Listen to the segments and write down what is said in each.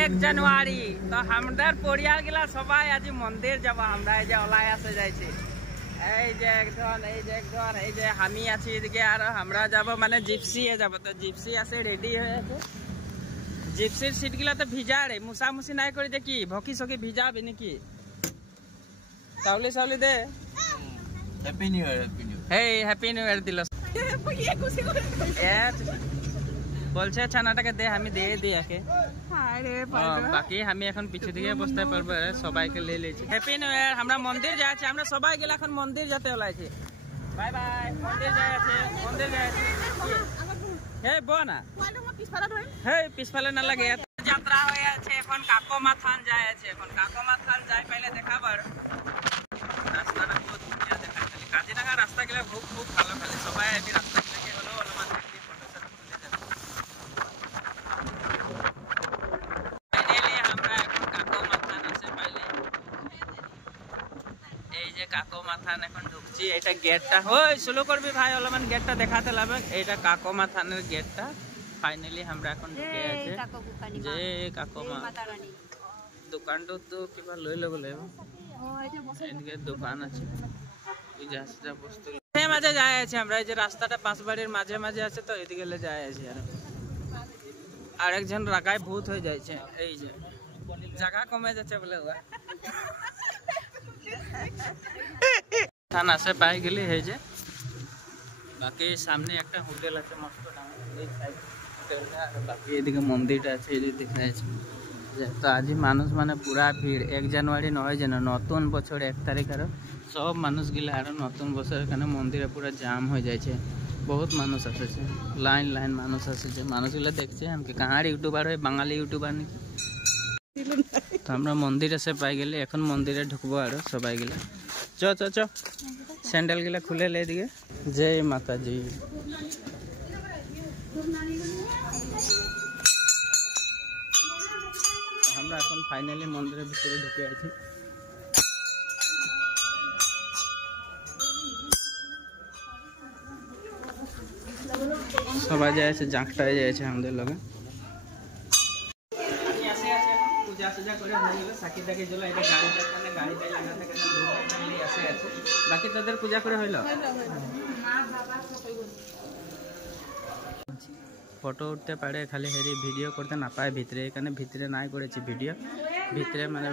1 জানুয়ারি তো আমাদের পরিয়াল গিলা সবাই আজ মন্দির যাব আমরা এই যে ওলাই আসে যাইছি এই যে একজন এই যে আমি আছি এদিকে আর আমরা যাব মানে জিপসি এ যাব তো জিপসি আছে রেডি হয়ে আছে জিপসির সিট গিলা তো ভিজা রে মুসামুসি নাই করে দেখি ভকি সকি ভিজাবে নাকি চাউলি চাউলি দে হ্যাপি নিউ ইয়ার হেই হ্যাপি নিউ ইয়ার দিল বলছে ছানাটাকে দে আমি দিয়ে দিই একে বাকি আমি এখন পিছু দিকে বসতে পারবো সবাইকে লে লেছি হ্যাপি নিউ ইয়ার আমরা মন্দির যাচ্ছি আমরা সবাই গেলে এখন মন্দির যেতে হলাইছি বাই বাই মন্দির যাচ্ছি হে বোনা হে পিছফালে না লাগে যাত্রা হয়ে আছে এখন কাকমা থান যায় আছে এখন কাকমা থান যাই পাইলে দেখাবার রাস্তাটা বহুত সুন্দর দেখা খালি কাজিরাঙ্গা রাস্তা গেলে খুব খুব ভালো খালি সবাই এই রাস্তা গেলে হলো অলমান কাকমা থান এখন ঢুকছি এটা গেটটা হই স্লো করবি ভাই অলমান গেটটা দেখাতে লাগবে এটা কাকমা থানের গেটটা ফাইনালি আমরা এখন ঢুকে আছে যে কাকমা দোকানটা তো কিবা লই লব লাগিব এদিকে দোকান আছে পূজা সজা বস্তু মাঝে যায় আছে আমরা এই যে রাস্তাটা পাঁচবাড়ির মাঝে মাঝে আছে তো এদিকে লে যায় আছে আর একজন রাগায় ভূত হয়ে যাচ্ছে এই যে জায়গা কমে যাচ্ছে বলে থানা से पाई गली है जे बाकी सामने एक होटेल আছে মস্ত এই সাইড হোটেলটা আর বাকি এদিকে মন্দিরটা আছে এই যে দেখা যাচ্ছে তো আজ মানুষ মানে পুরা ভিড় 1 জানুয়ারি নয় যেন নতুন বছর 1 তারিখ আর সব মানুষ গিলা আর নতুন বছর এখানে মন্দিরে পুরা জাম হয়ে যাচ্ছে বহুত মানুষ আসছে লাইন লাইন মানুষ আসছে মানুষগুলো দেখছে हमके कहां ইউটিউবার হয় বাঙালি ইউটিউবার নাকি তো আমরা মন্দিরে से পাই গেলে এখন মন্দিরে ঢুকবো আর সবাই গিলা চ চ চ স্যান্ডেল গিলা খুলে লে দিকে জয় মাতা জি আমরা এখন ফাইনালি মন্দিরের ভিতরে ঢুকে আছি সবাই যাচ্ছে জাঁকটায় যাচ্ছে আমাদের লগে পূজা সজা করে হয়ে গেল সাকি টাকি জ্বলা এটা গাড়িটা মানে গাড়িটা লাগাতে কেন লোক আসে আছে বাকি তাদের পূজা করে হইল ফটো উঠতে পারে খালি হেরি ভিডিও করতে না পায় ভিতরে এখানে ভিতরে নাই করেছি ভিডিও ভিতরে মানে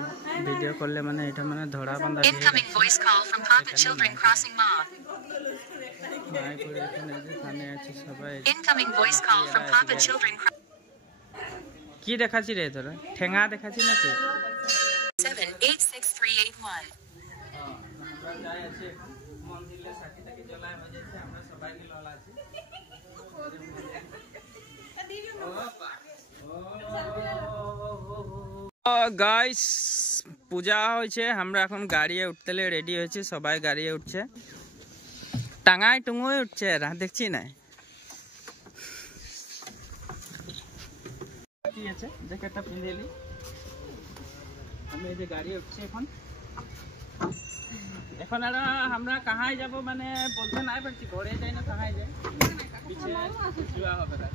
ভিডিও করলে মানে এটা মানে ধরা বাঁধা incoming voice call from papa children crossing মা নাই করে এখানে যে থানে আছে সবাই ইনকামিং ভয়েস কল ফ্রম পাপা চিলড্রেন কি দেখাচ্ছি রে তোরা ঠেঙ্গা দেখাচ্ছি নাকি 786381 আমরা যাই আছে মন্দিরে সাকি টাকি জ্বলায় হয়ে যাচ্ছে আমরা সবাই মিলে ললা আছি গাইস পূজা হয়েছে আমরা এখন গাড়িয়ে উঠতে রেডি হয়েছি সবাই গাড়িয়ে উঠছে টাঙ্গাই টুঙ্গুই উঠছে রা দেখছি না কি আছে জ্যাকেটটা পিঁধেলি আমি এই যে গাড়ি উঠছি এখন আর আমরা কাহাই যাব মানে বলতে নাই পারছি ঘরে যাই না কাহাই যাই পিছে যাওয়া হবে না